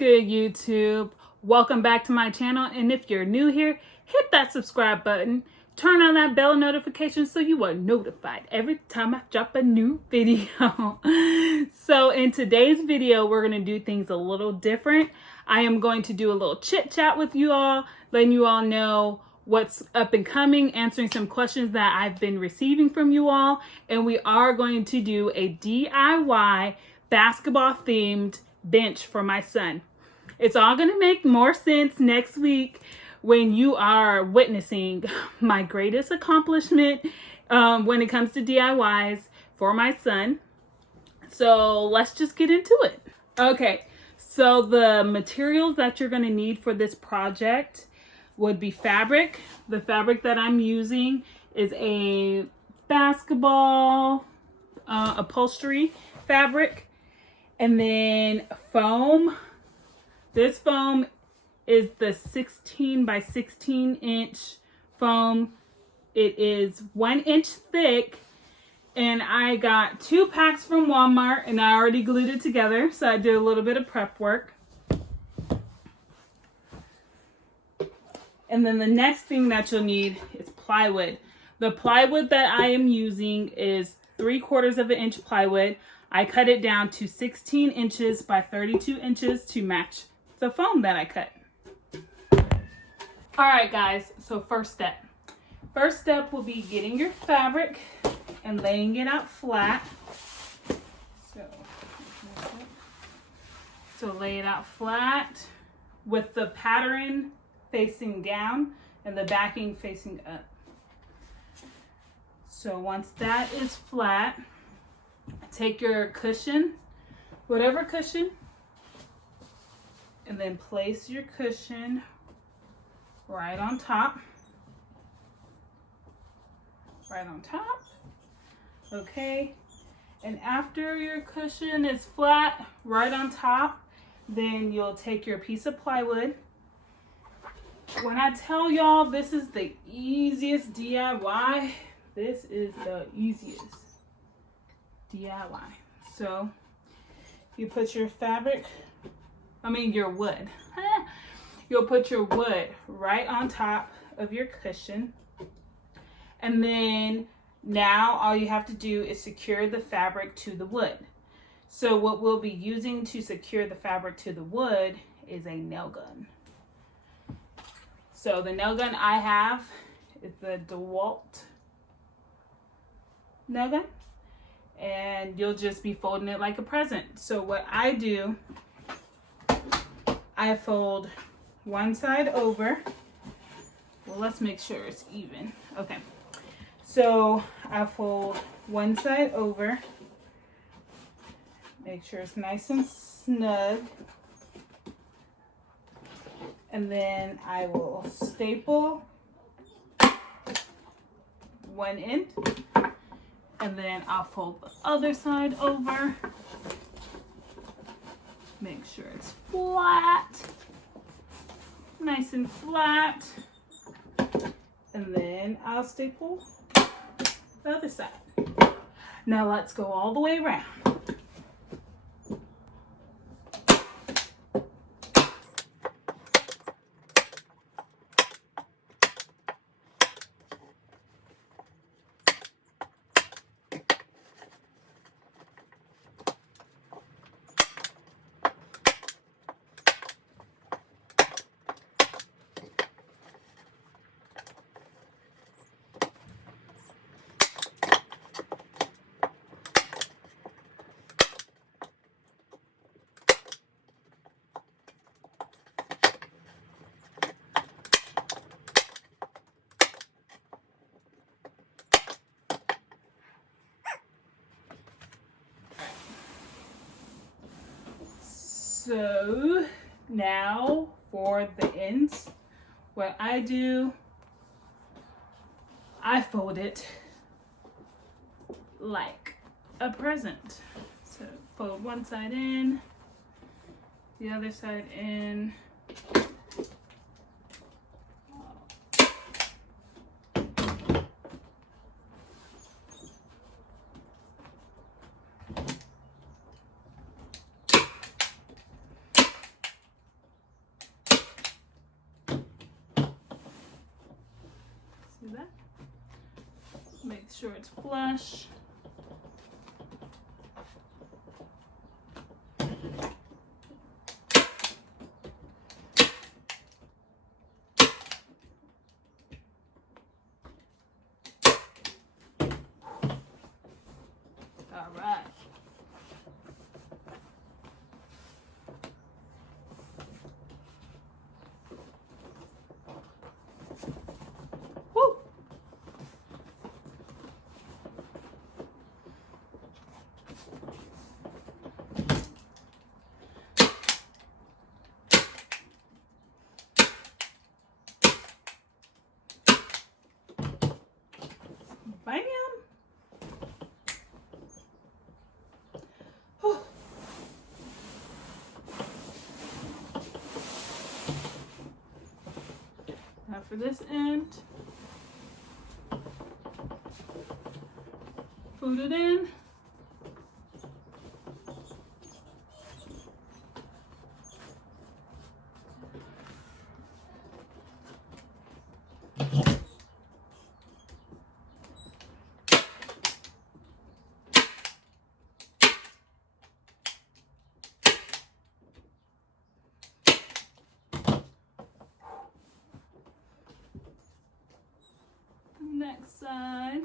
good, YouTube? Welcome back to my channel, and if you're new here, hit that subscribe button, turn on that bell notification so you are notified every time I drop a new video. So in today's video, we're going to do things a little different. I am going to do a little chit chat with you all, letting you all know what's up and coming, answering some questions that I've been receiving from you all, and we are going to do a DIY basketball themed bench for my son. It's all going to make more sense next week when you are witnessing my greatest accomplishment when it comes to DIYs for my son. So let's just get into it. Okay, so the materials that you're going to need for this project would be fabric. The fabric that I'm using is a basketball upholstery fabric. And then foam. This foam is the 16 by 16 inch foam. It is 1 inch thick. And I got 2 packs from Walmart and I already glued it together. So I did a little bit of prep work. And then the next thing that you'll need is plywood. The plywood that I am using is 3/4 of an inch plywood. I cut it down to 16 inches by 32 inches to match the foam that I cut. All right, guys, so first step. First step will be getting your fabric and laying it out flat. So lay it out flat with the pattern facing down and the backing facing up. So once that is flat, take your cushion, whatever cushion, and then place your cushion right on top. Right on top. Okay. And after your cushion is flat, right on top, then you'll take your piece of plywood. When I tell y'all this is the easiest DIY, this is the easiest DIY. So you put your your wood. You'll put your wood right on top of your cushion. And then now all you have to do is secure the fabric to the wood. So what we'll be using to secure the fabric to the wood is a nail gun. So the nail gun I have is the DeWalt nail gun. And you'll just be folding it like a present. So what I do, I fold one side over. Well, let's make sure it's even. Okay. So I fold one side over. Make sure it's nice and snug. And then I will staple one end. And then I'll fold the other side over. Make sure it's flat. Nice and flat. And then I'll staple the other side. Now let's go all the way around. So now for the ends, what I do, I fold it like a present. So fold one side in, the other side in. Make sure it's flush. All right. Woo. Bam. Whew. Now for this end, fold it in. Next side.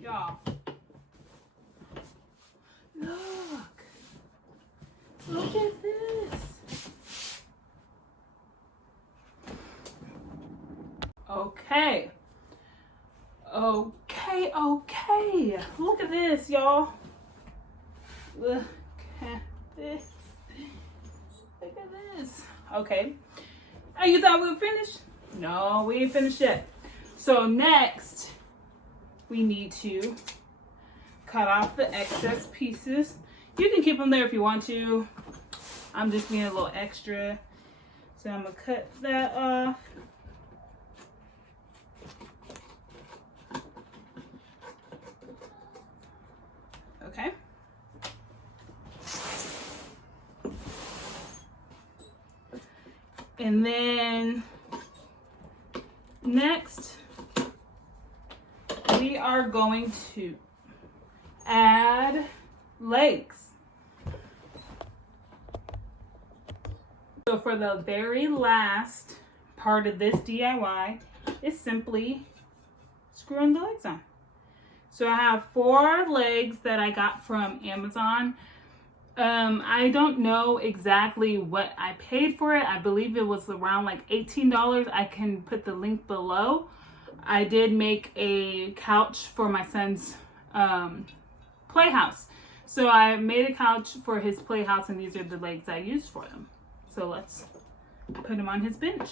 Y'all, look at this. Okay, look at this, y'all. Look at this. Look at this. Okay, oh, you thought we were finished? No, we ain't finished yet. So next, we need to cut off the excess pieces. You can keep them there if you want to. I'm just being a little extra. So I'm gonna cut that off. Okay. And then next, we are going to add legs. So for the very last part of this DIY, is simply screwing the legs on. So I have 4 legs that I got from Amazon. I don't know exactly what I paid for it. I believe it was around like $18. I can put the link below. I did make a couch for my son's playhouse. So I made a couch for his playhouse, and these are the legs I used for them. So let's put him on his bench.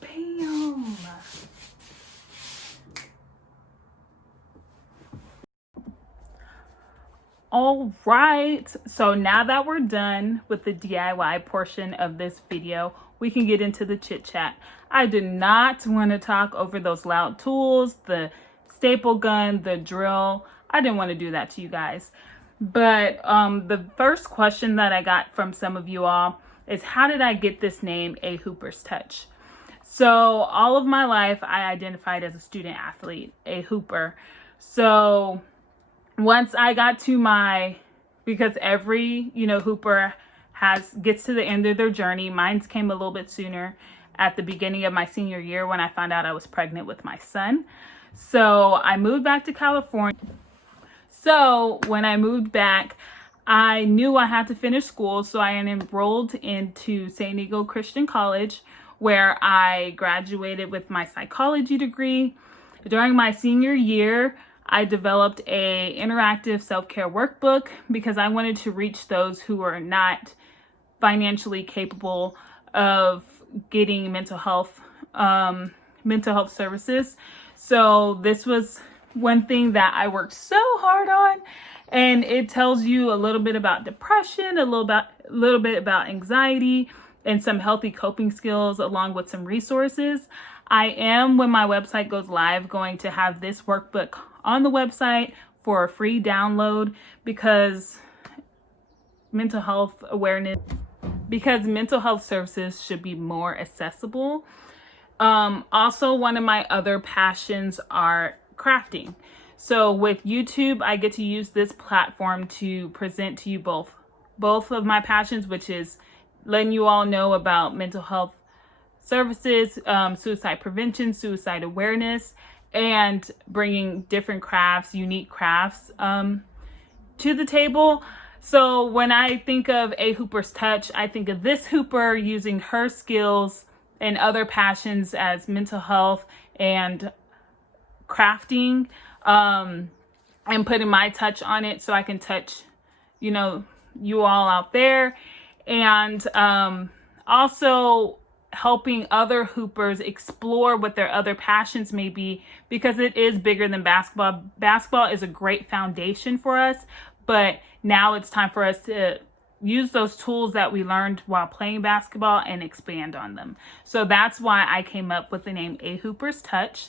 Bam. All right, so now that we're done with the DIY portion of this video, we can get into the chit chat. I did not want to talk over those loud tools, the staple gun, the drill. I didn't want to do that to you guys. But the first question that I got from some of you all is, how did I get this name, A Hooper's Touch? So all of my life, I identified as a student athlete, a hooper. So once I got to because every, hooper gets to the end of their journey. Mine came a little bit sooner, at the beginning of my senior year, when I found out I was pregnant with my son. So I moved back to California. So when I moved back, I knew I had to finish school. So I enrolled into San Diego Christian College, where I graduated with my psychology degree. During my senior year, I developed a interactive self-care workbook because I wanted to reach those who are not financially capable of getting mental health services. So this was one thing that I worked so hard on, and it tells you a little bit about depression, a little bit about anxiety, and some healthy coping skills, along with some resources. I am, when my website goes live, going to have this workbook on the website for a free download because mental health services should be more accessible. Also, one of my other passions are crafting. So with YouTube, I get to use this platform to present to you both of my passions, which is letting you all know about mental health services, suicide prevention, suicide awareness, and bringing different crafts, unique crafts to the table. So when I think of A Hooper's Touch, I think of this Hooper using her skills and other passions as mental health and crafting, and putting my touch on it so I can touch, you all out there. And also helping other hoopers explore what their other passions may be, because it is bigger than basketball. Basketball is a great foundation for us, but now it's time for us to use those tools that we learned while playing basketball and expand on them. So that's why I came up with the name A Hooper's Touch.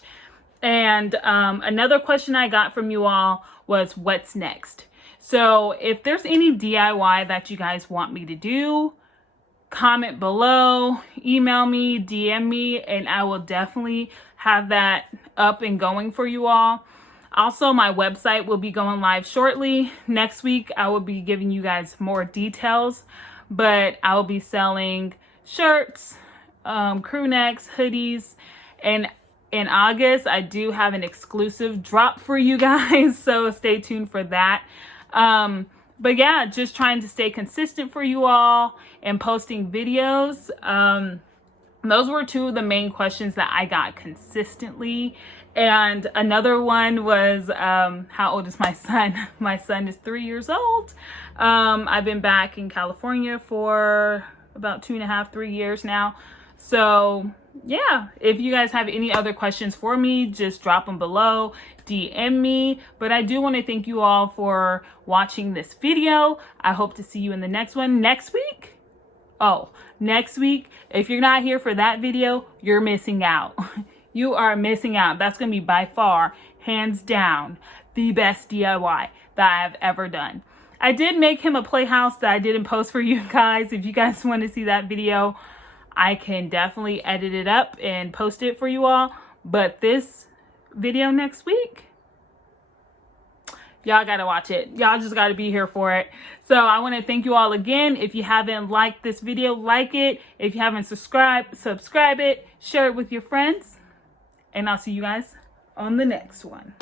And another question I got from you all was, what's next? So if there's any DIY that you guys want me to do, comment below, email me, DM me, and I will definitely have that up and going for you all. Also, my website will be going live shortly. Next week, I will be giving you guys more details, but I will be selling shirts, crew necks, hoodies, and in August, I do have an exclusive drop for you guys, so stay tuned for that. But yeah, just trying to stay consistent for you all and posting videos. Those were two of the main questions that I got consistently. And another one was, how old is my son? My son is 3 years old. I've been back in California for about 2.5, 3 years now. So yeah, if you guys have any other questions for me, just drop them below, DM me. But I do want to thank you all for watching this video. I hope to see you in the next one next week. Oh, next week, if you're not here for that video, you're missing out. You are missing out. That's going to be by far, hands down, the best DIY that I've ever done. I did make him a playhouse that I didn't post for you guys. If you guys want to see that video, I can definitely edit it up and post it for you all. But this video next week, y'all gotta watch it. Y'all just gotta be here for it. So I want to thank you all again. If you haven't liked this video, like it. If you haven't subscribed, subscribe it. Share it with your friends. And I'll see you guys on the next one.